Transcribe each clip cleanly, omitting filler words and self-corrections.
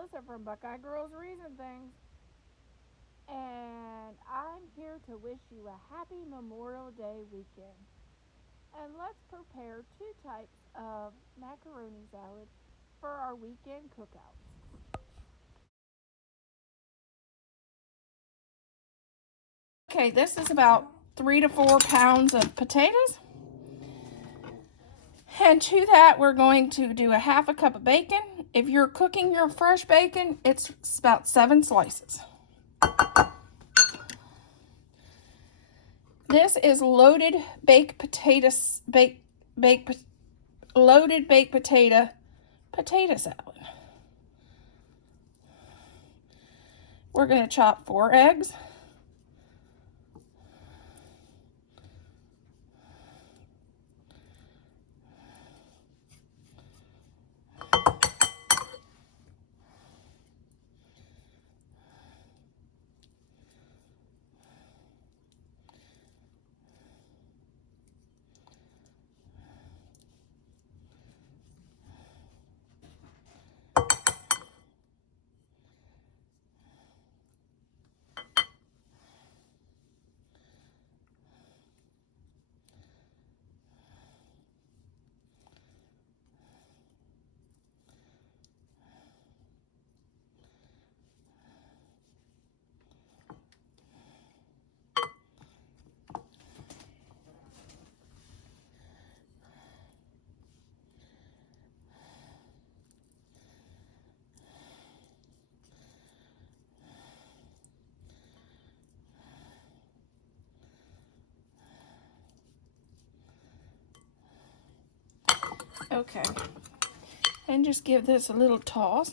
Melissa from Buckeye Girls Reason Things, and I'm here to wish you a happy Memorial Day weekend. And let's prepare two types of macaroni salad for our weekend cookouts. Okay, this is about 3 to 4 pounds of potatoes. And to that, we're going to do a 1/2 cup of bacon. If you're cooking your fresh bacon, it's about 7 slices. This is loaded baked potatoes, loaded baked potato salad. We're going to chop 4 eggs. Okay, and just give this a little toss.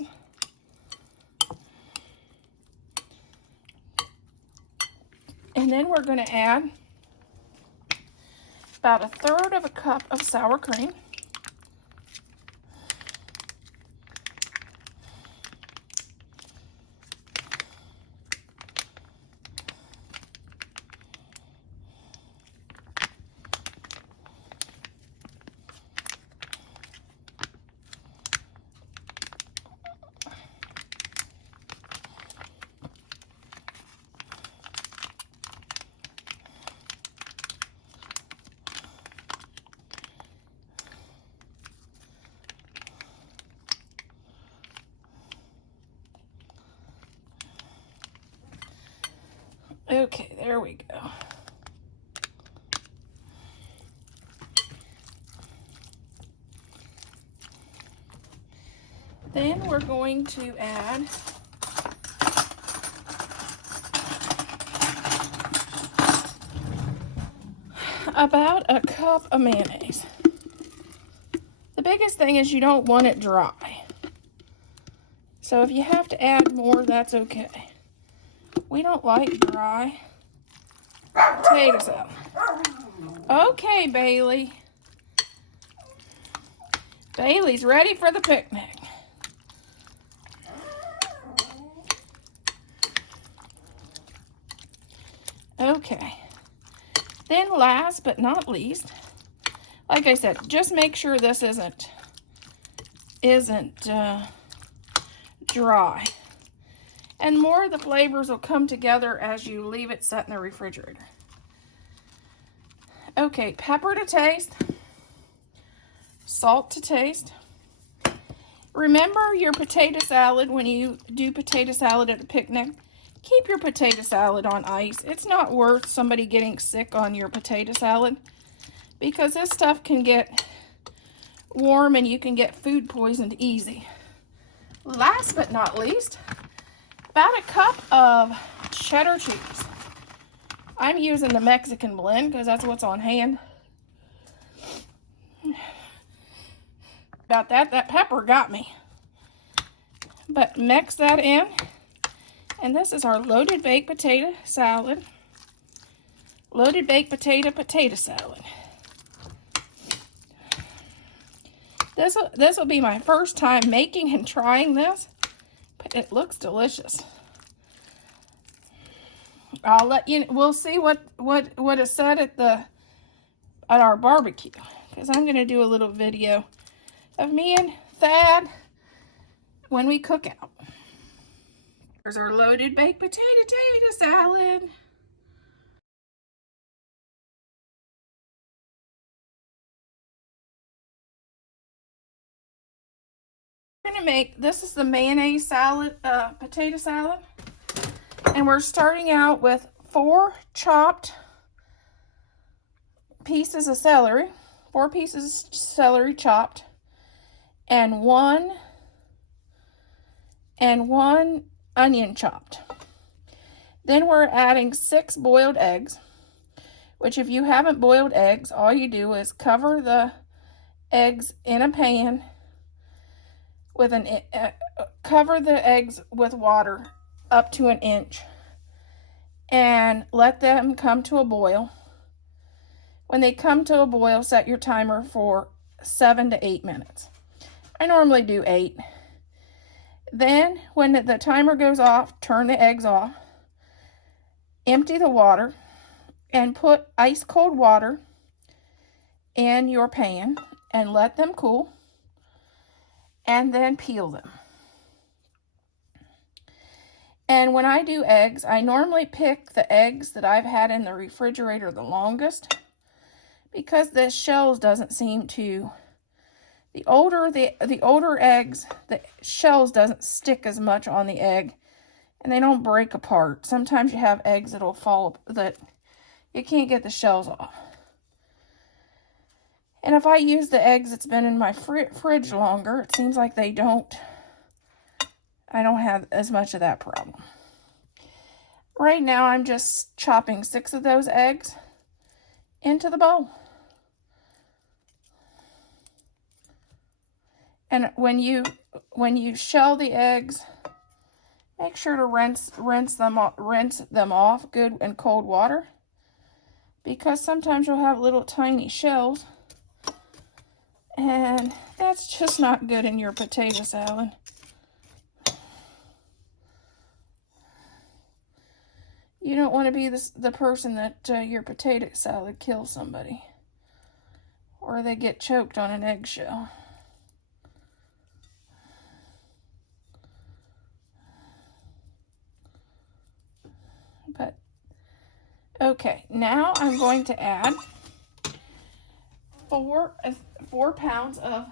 And then we're going to add about 1/3 cup of sour cream. Okay, there we go. Then we're going to add about 1 cup of mayonnaise. The biggest thing is you don't want it dry. So if you have to add more, that's okay. We don't like dry potato salad. Okay, Bailey. Bailey's ready for the picnic. Okay. Then last but not least, like I said, just make sure this isn't dry. And more of the flavors will come together as you leave it set in the refrigerator. Okay, pepper to taste, salt to taste. Remember your potato salad when you do potato salad at a picnic. Keep your potato salad on ice. It's not worth somebody getting sick on your potato salad because this stuff can get warm and you can get food poisoned easy. Last but not least, about 1 cup of cheddar cheese. I'm using the Mexican blend because that's what's on hand. About that pepper got me. But mix that in. And this is our loaded baked potato salad. Loaded baked potato salad. This will be my first time making and trying this, but it looks delicious. I'll let you. We'll see what is said at our barbecue, because I'm going to do a little video of me and Thad when we cook out. Here's our loaded baked potato salad. We're gonna make, this is the mayonnaise salad, potato salad. And we're starting out with 4 chopped pieces of celery, 4 pieces of celery chopped, and one onion chopped. Then we're adding 6 boiled eggs, which if you haven't boiled eggs, all you do is cover the eggs in a pan with cover the eggs with water up to 1 inch and let them come to a boil. When they come to a boil, set your timer for 7 to 8 minutes. I normally do 8. Then when the timer goes off, turn the eggs off, empty the water, and put ice cold water in your pan and let them cool, and then peel them. And when I do eggs, I normally pick the eggs that I've had in the refrigerator the longest, because the shells doesn't seem to, the older eggs, the shells doesn't stick as much on the egg, and they don't break apart. Sometimes you have eggs that'll fall, that you can't get the shells off. And if I use the eggs that's been in my fridge longer, it seems like I don't have as much of that problem. Right now, I'm just chopping 6 of those eggs into the bowl. And when you shell the eggs, make sure to rinse them off good and cold water, because sometimes you'll have little tiny shells, and that's just not good in your potato salad. You don't want to be the person that your potato salad kills somebody, or they get choked on an eggshell. But okay, now I'm going to add 4 pounds of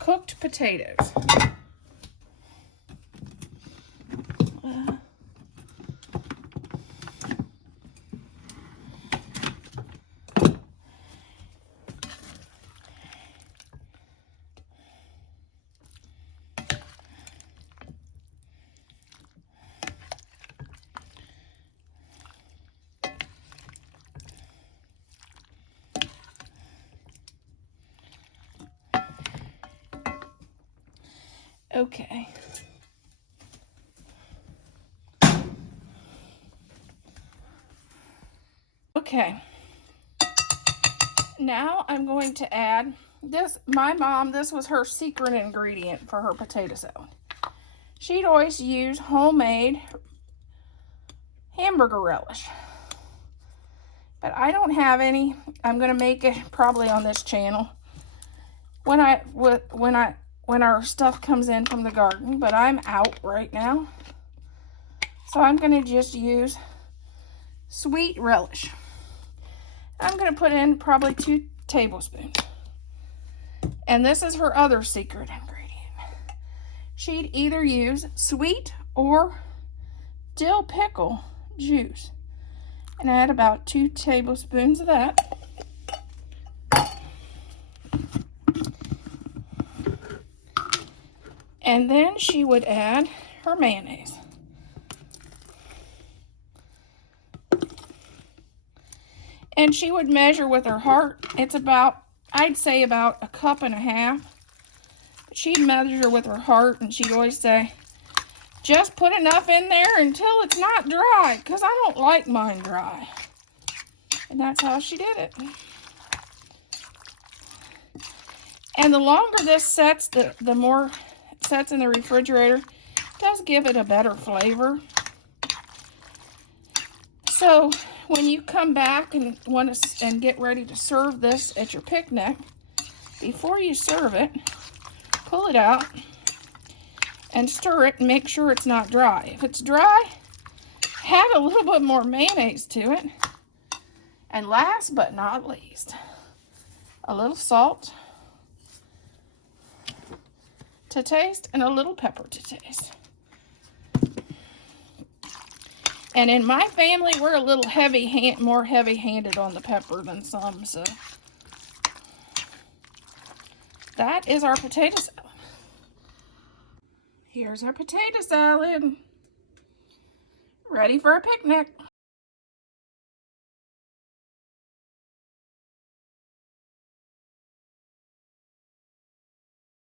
cooked potatoes. Okay. Okay. Now I'm going to add this. My mom, this was her secret ingredient for her potato salad. She'd always use homemade hamburger relish. But I don't have any. I'm going to make it probably on this channel when our stuff comes in from the garden, but I'm out right now. So I'm going to just use sweet relish. I'm going to put in probably 2 tablespoons. And this is her other secret ingredient. She'd either use sweet or dill pickle juice. And add about 2 tablespoons of that. And then she would add her mayonnaise. And she would measure with her heart. It's about, I'd say about 1.5 cups. She'd measure with her heart, and she'd always say, just put enough in there until it's not dry, because I don't like mine dry. And that's how she did it. And the longer this sets, the more it sets in the refrigerator, it does give it a better flavor. So when you come back and want to and get ready to serve this at your picnic, before you serve it, pull it out and stir it and make sure it's not dry. If it's dry, add a little bit more mayonnaise to it. And last but not least, a little salt to taste and a little pepper to taste. And in my family, we're a little more heavy-handed on the pepper than some, so that is our potato salad. Here's our potato salad. Ready for a picnic.